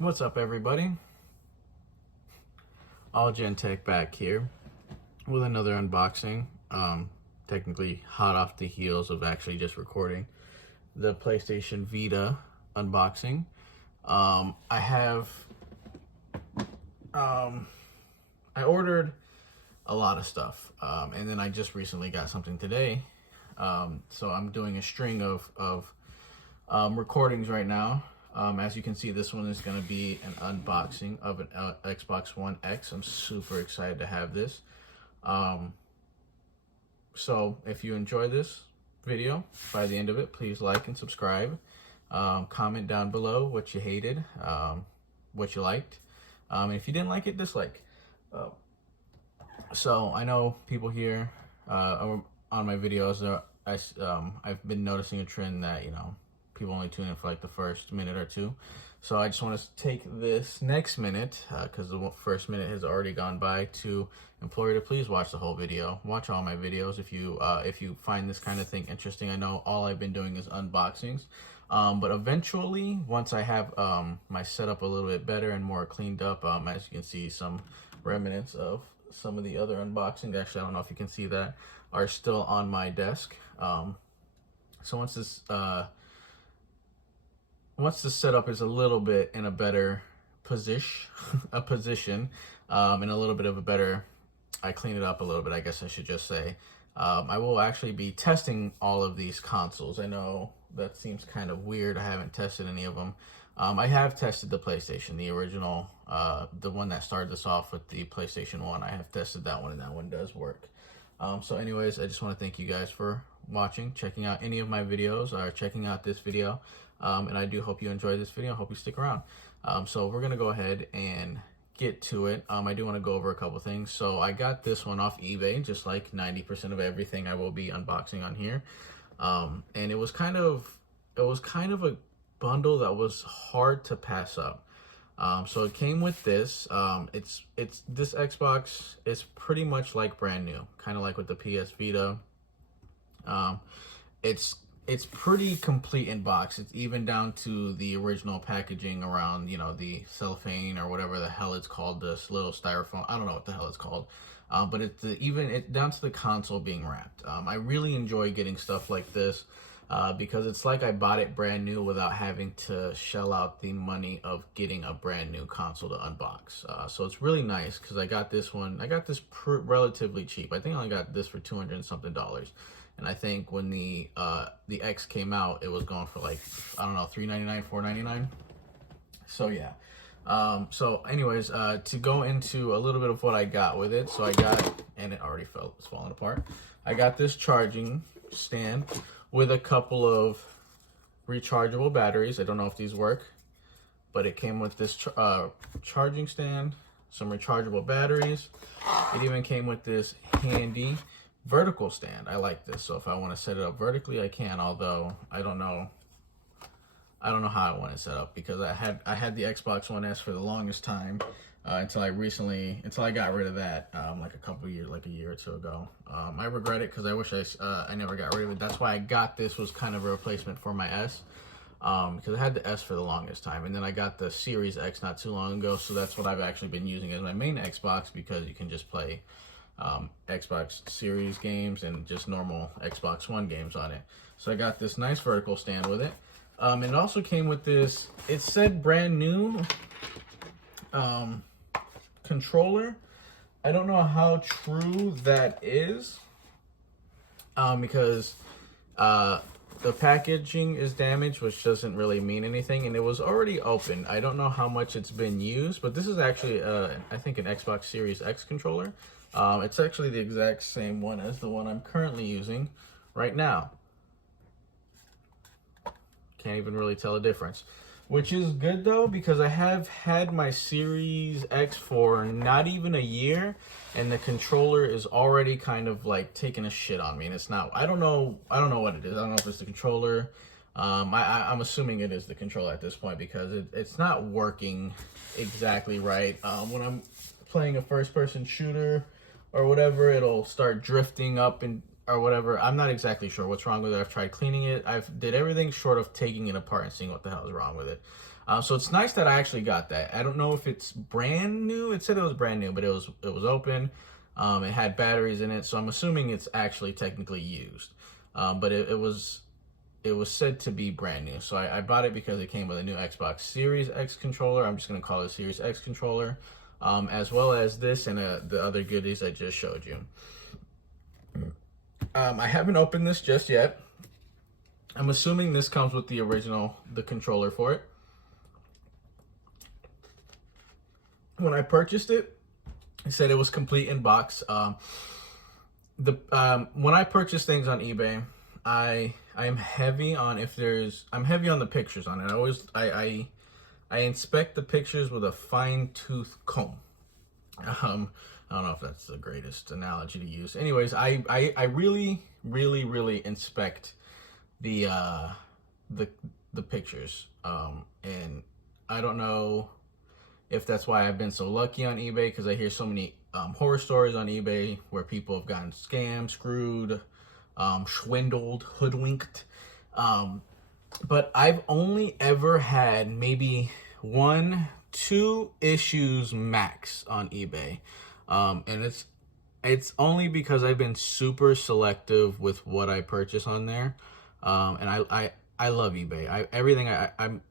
What's up, everybody? AG&T back here with another unboxing. Technically hot off the heels of actually just recording the PlayStation Vita unboxing. I ordered a lot of stuff, and then I just recently got something today. So I'm doing a string of recordings right now. As you can see, this one is going to be an unboxing of an Xbox One X. I'm super excited to have this. So if you enjoy this video, by the end of it, please like and subscribe. Comment down below what you hated, what you liked. And if you didn't like it, dislike. So I know people here on my videos, I've been noticing a trend that, people only tune in for like the first minute or two. So I just want to take this next minute, because the first minute has already gone by, to implore you to please watch the whole video. Watch all my videos if you find this kind of thing interesting. I know all I've been doing is unboxings. But eventually, once I have my setup a little bit better and more cleaned up, as you can see, some remnants of some of the other unboxings, actually I don't know if you can see that, are still on my desk. So once the setup is a little bit in a better position, and a little bit of a better, I clean it up a little bit, I guess I should just say, I will actually be testing all of these consoles. I know that seems kind of weird. I haven't tested any of them. I have tested the PlayStation, the original, the one that started this off with the PlayStation 1. I have tested that one, and that one does work. So anyways, I just want to thank you guys for watching, checking out any of my videos, or checking out this video. And I do hope you enjoy this video. I hope you stick around. So we're going to go ahead and get to it. I do want to go over a couple things. So I got this one off eBay, just like 90% of everything I will be unboxing on here. And it was kind of a bundle that was hard to pass up. So it came with this. This Xbox is pretty much like brand new, kind of like with the PS Vita. It's pretty complete in box. It's even down to the original packaging around, the cellophane or whatever the hell it's called, this little styrofoam. I don't know what the hell it's called. But it's down to the console being wrapped. I really enjoy getting stuff like this because it's like I bought it brand new without having to shell out the money of getting a brand new console to unbox. So it's really nice because I got this relatively cheap. I think I only got this for $200 and something. And I think when the X came out, it was going for like, I don't know, $3.99, $4.99. So yeah. So anyways, to go into a little bit of what I got with it. So I got, and it already it's falling apart. I got this charging stand with a couple of rechargeable batteries. I don't know if these work, but it came with this charging stand, some rechargeable batteries. It even came with this handy vertical stand. I like this, so if I want to set it up vertically, I can, although I don't know how I want it set up, because I had the Xbox One S for the longest time, until I got rid of that like a year or two ago. I regret it because I wish I never got rid of it. That's why I got this, was kind of a replacement for my S, because I had the S for the longest time, and then I got the Series X not too long ago, so that's what I've actually been using as my main Xbox, because you can just play Xbox Series games and just normal Xbox One games on it. So I got this nice vertical stand with it. It also came with this, it said brand new controller. I don't know how true that is, because the packaging is damaged, which doesn't really mean anything, and it was already open. I don't know how much it's been used, but this is actually I think an Xbox Series X controller. It's actually the exact same one as the one I'm currently using right now. Can't even really tell a difference, which is good though, because I have had my Series X for not even a year, and the controller is already kind of like taking a shit on me, and it's not, I don't know what it is. I don't know if it's the controller. I'm assuming it is the controller at this point, because it's not working exactly right. When I'm playing a first-person shooter or whatever, it'll start drifting up or whatever. I'm not exactly sure what's wrong with it. I've tried cleaning it. I've did everything short of taking it apart and seeing what the hell is wrong with it. So it's nice that I actually got that. I don't know if it's brand new. It said it was brand new, but it was open. It had batteries in it, so I'm assuming it's actually technically used. But it was said to be brand new. So I bought it because it came with a new Xbox Series X controller. I'm just gonna call it Series X controller, as well as this and the other goodies I just showed you. I haven't opened this just yet. I'm assuming this comes with the controller for it. When I purchased it, it said it was complete in box. When I purchase things on eBay, I am heavy on I'm heavy on the pictures on it. I inspect the pictures with a fine tooth comb. I don't know if that's the greatest analogy to use. Anyways, I really, really, really inspect the pictures. And I don't know if that's why I've been so lucky on eBay, because I hear so many horror stories on eBay where people have gotten scammed, screwed, swindled, hoodwinked. But I've only ever had maybe 1-2 issues max on eBay. And it's only because I've been super selective with what I purchase on there. And I love eBay. I'm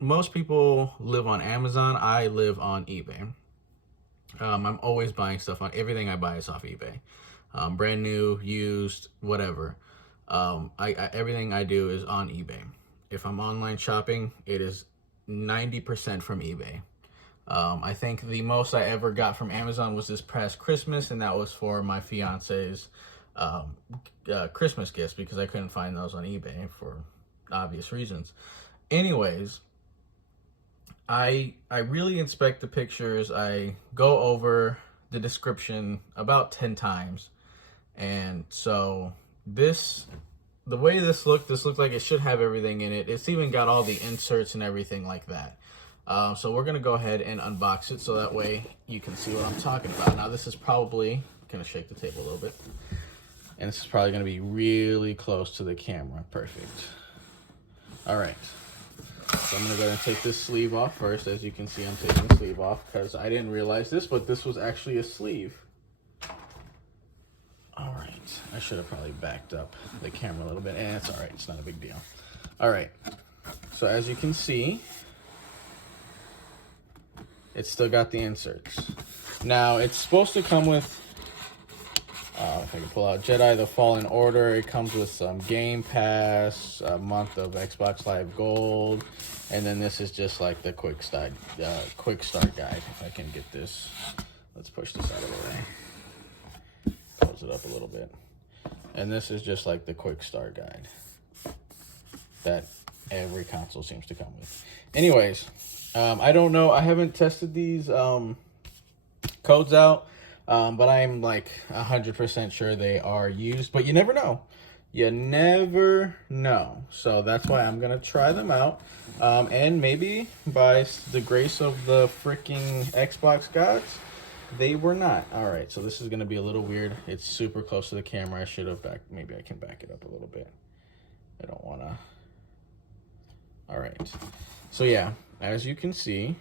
most people live on Amazon. I live on eBay. I'm always buying stuff on everything I buy is off eBay. Brand new, used, whatever. Everything I do is on eBay. If I'm online shopping, it is 90% from eBay. I think the most I ever got from Amazon was this past Christmas, and that was for my fiance's Christmas gifts, because I couldn't find those on eBay for obvious reasons. Anyways, I really inspect the pictures. I go over the description about 10 times. And so the way this looked like it should have everything in it. It's even got all the inserts and everything like that. So we're gonna go ahead and unbox it so that way you can see what I'm talking about. Now this is probably gonna shake the table a little bit. And this is probably gonna be really close to the camera. Perfect. All right. So I'm gonna go ahead and take this sleeve off first. As you can see, I'm taking the sleeve off because I didn't realize this, but this was actually a sleeve. All right, I should have probably backed up the camera a little bit, and it's all right, it's not a big deal. All right, so as you can see, it's still got the inserts. Now, it's supposed to come with, if I can pull out Jedi The Fallen Order, it comes with some Game Pass, a month of Xbox Live Gold, and then this is just like the quick start guide. If I can get this, let's push this out of the way. Close it up a little bit. And this is just like the quick start guide that every console seems to come with. Anyways, I don't know. I haven't tested these codes out, but I'm like 100% sure they are used. But you never know. You never know. So that's why I'm going to try them out. And maybe by the grace of the freaking Xbox gods, they were not. All right, so this is going to be a little weird. It's super close to the camera. I should have maybe I can back it up a little bit. I don't want to. All right. So yeah, as you can see,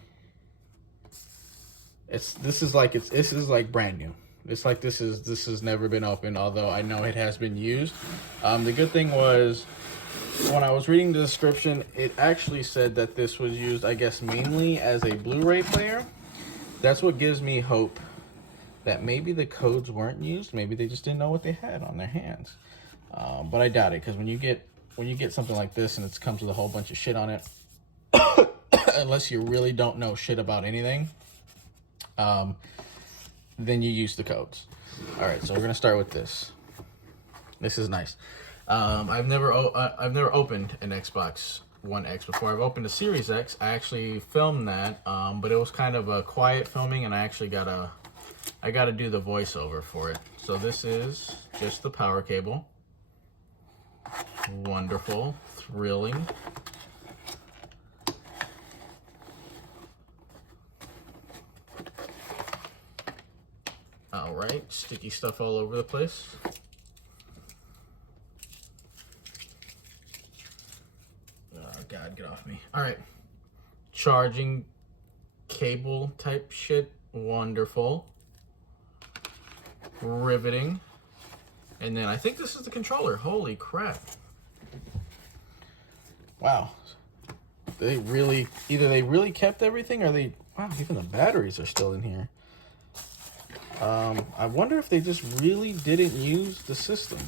this is like brand new. It's like this has never been opened, although I know it has been used. The good thing was, when I was reading the description, it actually said that this was used, I guess, mainly as a Blu-ray player. That's what gives me hope that maybe the codes weren't used. Maybe they just didn't know what they had on their hands. But I doubt it, because when you get something like this and it comes with a whole bunch of shit on it, unless you really don't know shit about anything, then you use the codes. All right, so we're gonna start with this. This is nice. I've never opened an Xbox One X before. I've opened a Series X. I actually filmed that, but it was kind of a quiet filming, and I actually gotta do the voiceover for it. So this is just the power cable. Wonderful, thrilling. All right, sticky stuff all over the place. Oh God, get off me. All right, charging cable type shit. Wonderful. Riveting. And then I think this is the controller. Holy crap. Wow. They really, either they really kept everything or they, wow, even the batteries are still in here. I wonder if they just really didn't use the system.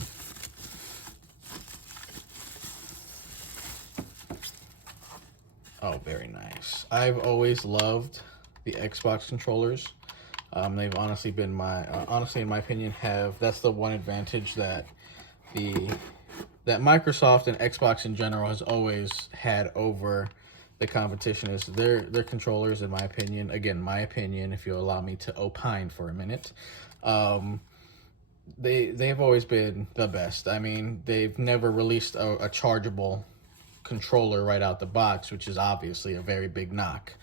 Oh, very nice. I've always loved the Xbox controllers. They've honestly been my, honestly, in my opinion, that's the one advantage that that Microsoft and Xbox in general has always had over the competition is their controllers, in my opinion. Again, my opinion, if you allow me to opine for a minute. They've always been the best. I mean, they've never released a chargeable controller right out the box, which is obviously a very big knock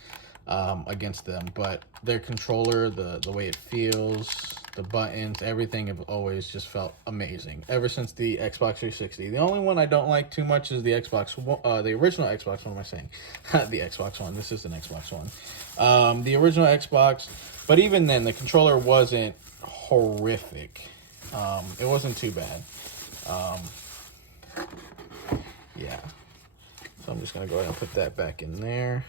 against them. But their controller, the way it feels, the buttons, everything have always just felt amazing ever since the Xbox 360. The only one I don't like too much is the Xbox, the original Xbox. What am I saying? The Xbox One. This is an Xbox One. The original Xbox, but even then, the controller wasn't horrific. It wasn't too bad. Yeah. So I'm just gonna go ahead and put that back in there.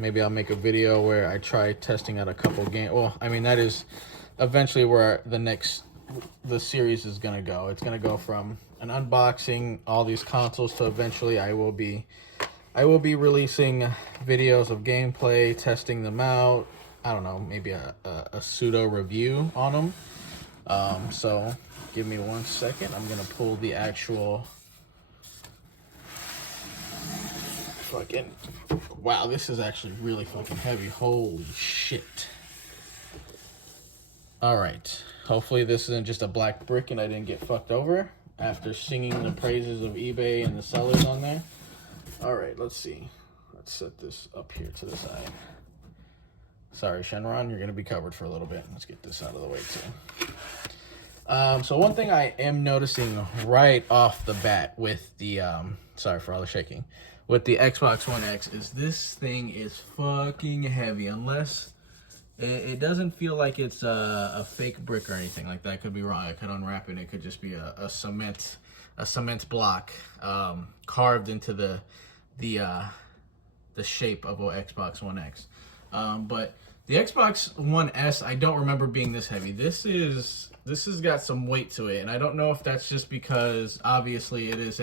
Maybe I'll make a video where I try testing out a couple games. Well, I mean, that is eventually where the series is gonna go. It's gonna go from an unboxing all these consoles to eventually I will be releasing videos of gameplay, testing them out. I don't know, maybe a pseudo review on them. So give me 1 second. I'm gonna pull the actual fucking, wow, this is actually really fucking heavy. Holy shit. All right, hopefully this isn't just a black brick and I didn't get fucked over after singing the praises of eBay and the sellers on there. All right, let's see. Let's set this up here to the side. Sorry, Shenron, you're gonna be covered for a little bit. Let's get this out of the way too. So one thing I am noticing right off the bat with the, sorry for all the shaking, with the Xbox One X is this thing is fucking heavy. Unless it doesn't feel like it's a fake brick or anything like that. I could be wrong. I could unwrap it. It could just be a cement block carved into the shape of an Xbox One X. But the Xbox One S, I don't remember being this heavy. This has got some weight to it, and I don't know if that's just because obviously it is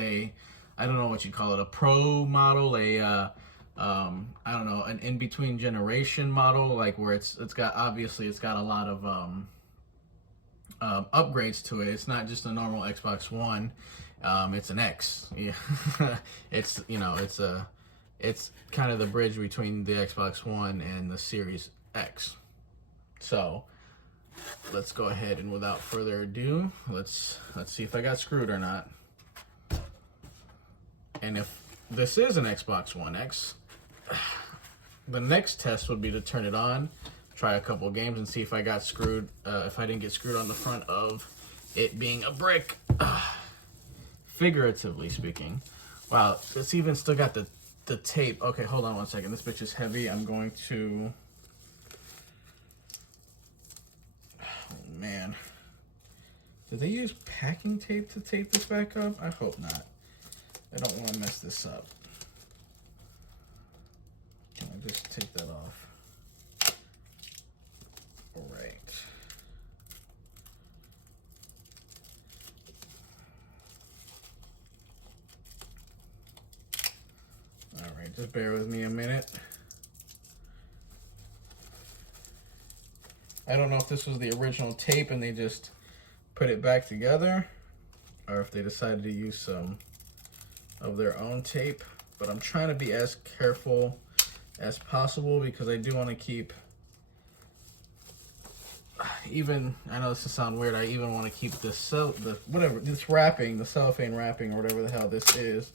I don't know what you call it, a pro model, I don't know, an in-between generation model, like where it's got a lot of upgrades to it. It's not just a normal Xbox One. It's an X. Yeah. It's, you know, it's kind of the bridge between the Xbox One and the Series X. So let's go ahead and without further ado, let's see if I got screwed or not. And if this is an Xbox One X, the next test would be to turn it on, try a couple games, and see if I got screwed, if I didn't get screwed on the front of it being a brick, figuratively speaking. Wow, it's even still got the tape. Okay, hold on 1 second. This bitch is heavy. I'm going to, oh man. Did they use packing tape to tape this back up? I hope not. I don't want to mess this up. Can I just take that off? All right. All right, just bear with me a minute. I don't know if this was the original tape and they just put it back together, or if they decided to use some of their own tape, but I'm trying to be as careful as possible because I do want to keep, even, I know this will sound weird, I even want to keep this wrapping, the cellophane wrapping or whatever the hell this is,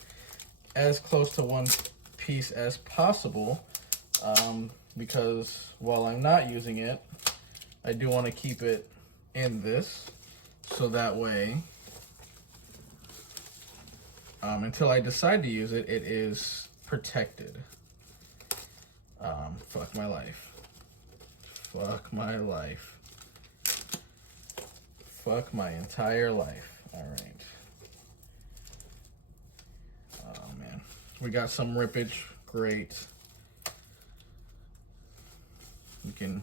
as close to one piece as possible, because while I'm not using it, I do want to keep it in this, so that way, until I decide to use it, it is protected. Fuck my life. Fuck my life. Fuck my entire life. All right. Oh man, we got some rippage. Great. You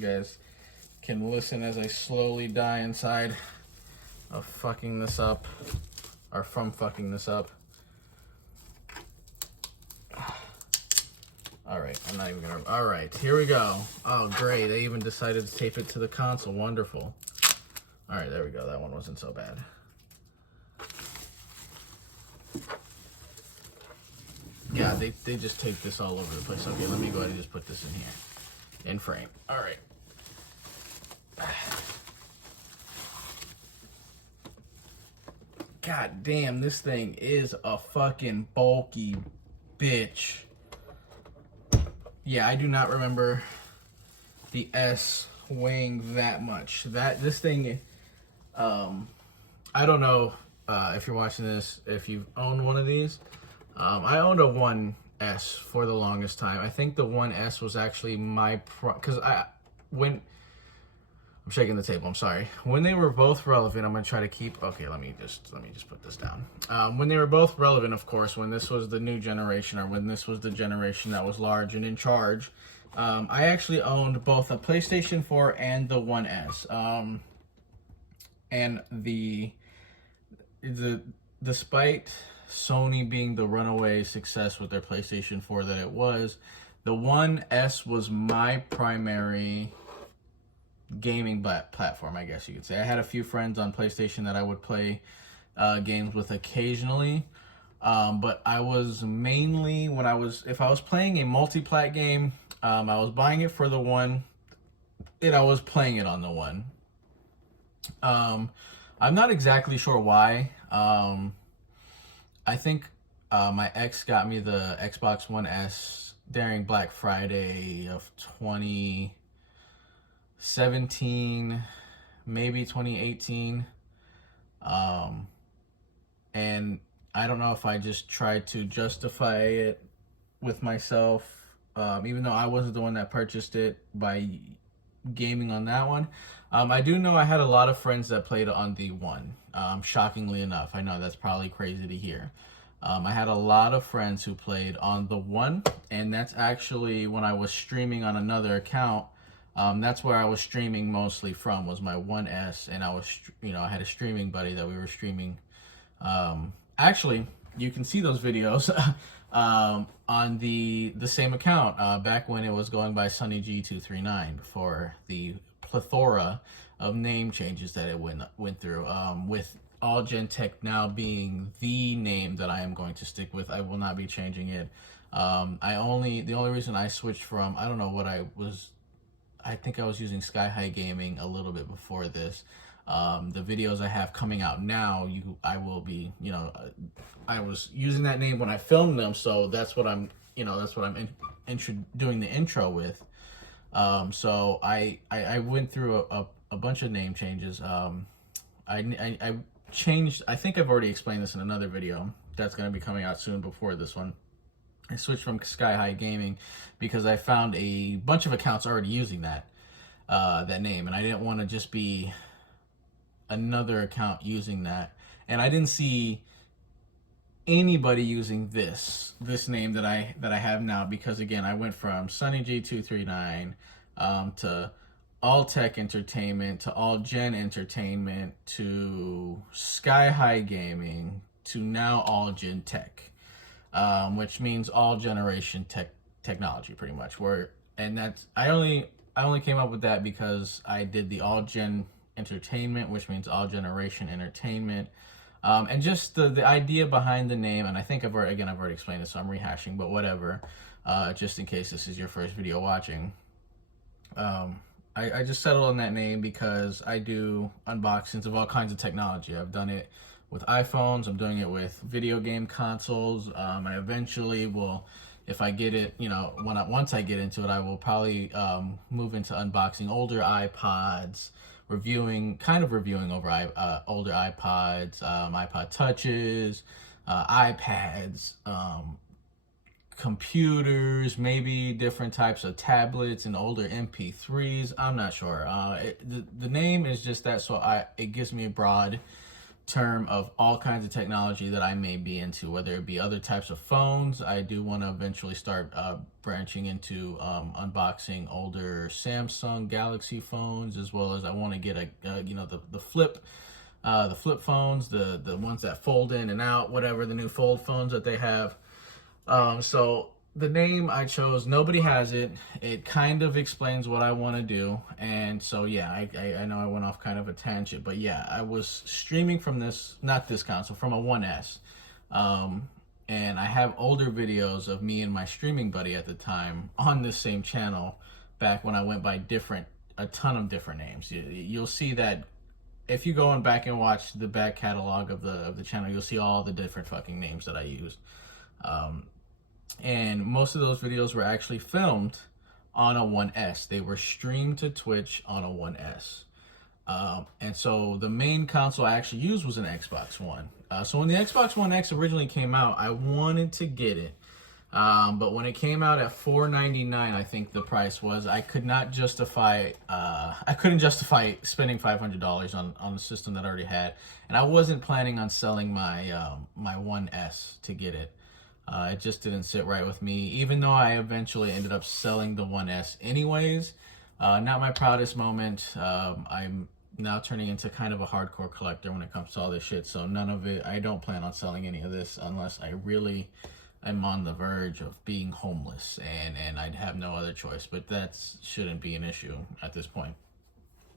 guys can listen as I slowly die inside of fucking this up, or from fucking this up. All right, I'm not even gonna. All right, here we go. Oh, great. They even decided to tape it to the console. Wonderful. All right, there we go. That one wasn't so bad. Yeah, they just taped this all over the place. Okay, let me go ahead and just put this in here. In frame. All right. God damn, this thing is a fucking bulky bitch. Yeah, I do not remember the S weighing that much. This thing, I don't know if you're watching this, if you've owned one of these. I owned a 1S for the longest time. I think the 1S was actually my because I'm shaking the table. I'm sorry. When they were both relevant, I'm gonna try to keep. Okay, let me just put this down. When they were both relevant, of course, when this was the new generation, or when this was the generation that was large and in charge, I actually owned both a PlayStation 4 and the 1S. And despite Sony being the runaway success with their PlayStation 4 that it was, the 1S was my primary gaming platform, I guess you could say. I had a few friends on PlayStation that I would play games with occasionally, but I was mainly, if I was playing a multi-plat game, I was buying it for the one, and I was playing it on the one. I'm not exactly sure why. I think my ex got me the Xbox One S during Black Friday of 2017, maybe 2018. And I don't know if I just tried to justify it with myself, even though I wasn't the one that purchased it, by gaming on that one. I do know I had a lot of friends that played on the one. Shockingly enough, I know that's probably crazy to hear. I had a lot of friends who played on the one, and that's actually when I was streaming on another account. That's where I was streaming mostly from, was my 1S, and I was, I had a streaming buddy that we were streaming. Actually, you can see those videos on the same account back when it was going by SunnyG239 before the plethora of name changes that it went through. With AG&T now being the name that I am going to stick with, I will not be changing it. The only reason I switched from, I don't know what I think I was using Sky High Gaming a little bit before this. The videos I have coming out now, I will be, I was using that name when I filmed them, so that's what I'm doing the intro with. So I went through a bunch of name changes. I changed, I think I've already explained this in another video that's going to be coming out soon before this one. I switched from Sky High Gaming because I found a bunch of accounts already using that name, and I didn't want to just be another account using that. And I didn't see anybody using this name that I have now, because again, I went from SunnyG239 to All Tech Entertainment to All Gen Entertainment to Sky High Gaming to now All Gen Tech, which means all generation technology, pretty much. I only came up with that because I did the All Gen Entertainment, which means all generation entertainment, and just the idea behind the name. And I think I've already explained this, so I'm rehashing, but whatever. Just in case this is your first video watching, I just settled on that name because I do unboxings of all kinds of technology. I've done it with iPhones, I'm doing it with video game consoles. I eventually will, if I get it, once I get into it, I will probably move into unboxing older iPods, reviewing over older iPods, iPod Touches, iPads, computers, maybe different types of tablets and older MP3s. I'm not sure. The name is just that, so it gives me a broad term of all kinds of technology that I may be into, whether it be other types of phones. I do want to eventually start branching into unboxing older Samsung Galaxy phones, as well as I want to get the flip phones, the ones that fold in and out, whatever the new fold phones that they have. So the name I chose, nobody has it. It kind of explains what I want to do. And so, yeah, I know I went off kind of a tangent, but yeah, I was streaming from not this console, from a 1S. And I have older videos of me and my streaming buddy at the time on this same channel back when I went by a ton of different names. You'll see that if you go on back and watch the back catalog of the channel, you'll see all the different fucking names that I used. And most of those videos were actually filmed on a 1S. They were streamed to Twitch on a 1S. And so the main console I actually used was an Xbox One. So when the Xbox One X originally came out, I wanted to get it. But when it came out at $499, I think the price was, I couldn't justify spending $500 on a system that I already had. And I wasn't planning on selling my 1S to get it. It just didn't sit right with me, even though I eventually ended up selling the 1S anyways. Not my proudest moment. I'm now turning into kind of a hardcore collector when it comes to all this shit, so none of it, I don't plan on selling any of this unless I really am on the verge of being homeless and I'd have no other choice, but that shouldn't be an issue at this point.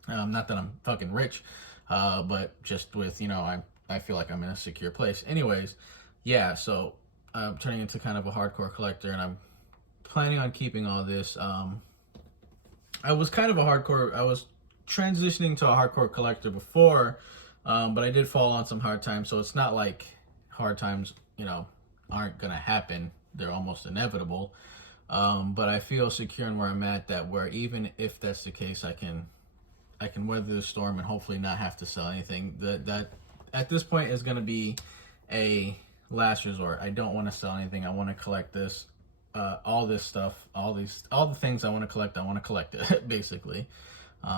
Not that I'm fucking rich, but just with, I feel like I'm in a secure place. Anyways, yeah, so I'm turning into kind of a hardcore collector, and I'm planning on keeping all this. I was transitioning to a hardcore collector before, but I did fall on some hard times, so it's not like hard times, aren't gonna happen. They're almost inevitable. But I feel secure in where I'm at, where even if that's the case, I can weather the storm and hopefully not have to sell anything. That at this point is gonna be a last resort. I don't want to sell anything. I want to collect this, all this stuff, all the things I want to collect it basically.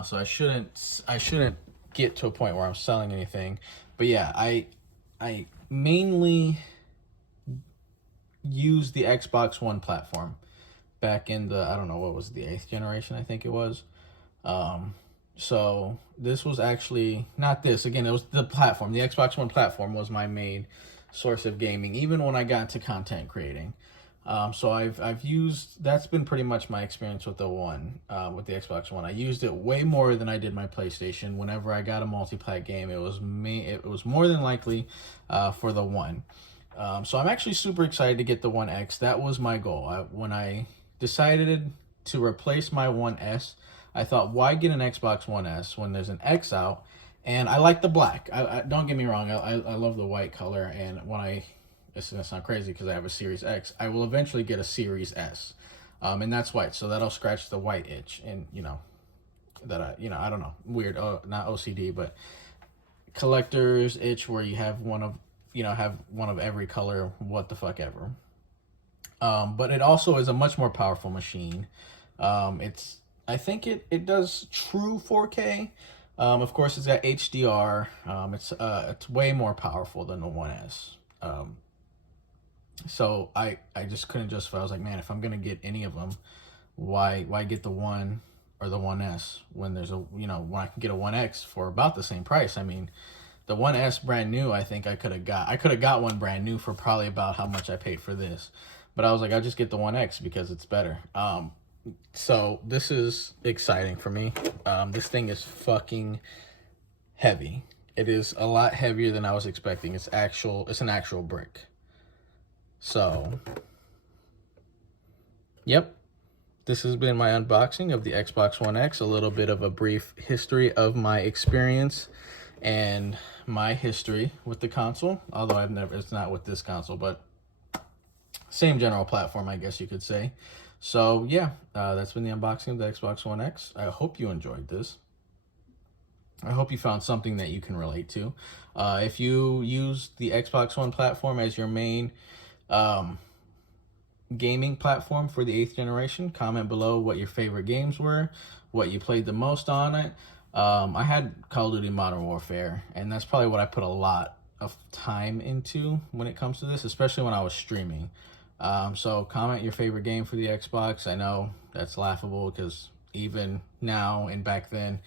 So I shouldn't get to a point where I'm selling anything. But yeah, I mainly use the Xbox One platform back in the, I don't know, what was the 8th generation, I think it was. So this was actually not this. Again, it was the platform. The Xbox One platform was my main source of gaming, even when I got into content creating. So I've used, that's been pretty much my experience with the Xbox One. I used it way more than I did my PlayStation. Whenever I got a multi-plat game, it was more than likely for the One. So I'm actually super excited to get the One X. That was my goal. When I decided to replace my 1S, I thought, why get an Xbox One S when there's an X out? And I like the black. I don't get me wrong. I love the white color. And when it's gonna sound crazy because I have a Series X, I will eventually get a Series S, and that's white. So that'll scratch the white itch. And I don't know, weird. Not OCD, but collector's itch where you have one of every color. What the fuck ever. But it also is a much more powerful machine. I think it does true 4K. Of course, it's got HDR. It's way more powerful than the 1S. So I just couldn't justify. I was like, man, if I'm gonna get any of them, why get the One or the 1S when there's when I can get a 1X for about the same price? I mean, the 1S brand new, I think I could have got one brand new for probably about how much I paid for this. But I was like, I'll just get the 1X because it's better. So this is exciting for me. This thing is fucking heavy. It is a lot heavier than I was expecting. It's an actual brick. So, yep. This has been my unboxing of the Xbox One X. A little bit of a brief history of my experience and my history with the console. Although it's not with this console, but same general platform, I guess you could say. So yeah, that's been the unboxing of the Xbox One X. I hope you enjoyed this. I hope you found something that you can relate to. If you use the Xbox One platform as your main gaming platform for the 8th generation. Comment below what your favorite games were, what you played the most on it. I had Call of Duty Modern Warfare, and that's probably what I put a lot of time into when it comes to this, especially when I was streaming. So comment your favorite game for the Xbox. I know that's laughable because even now and back then,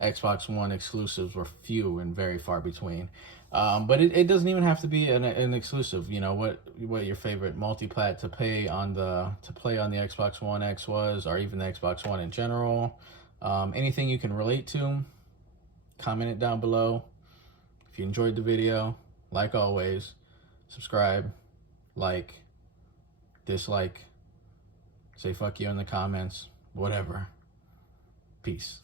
Xbox One exclusives were few and very far between. But it doesn't even have to be an exclusive. You know what your favorite multiplat to play on the Xbox One X was, or even the Xbox One in general. Anything you can relate to, comment it down below. If you enjoyed the video, like always, subscribe, like, dislike, say fuck you in the comments, whatever. Peace.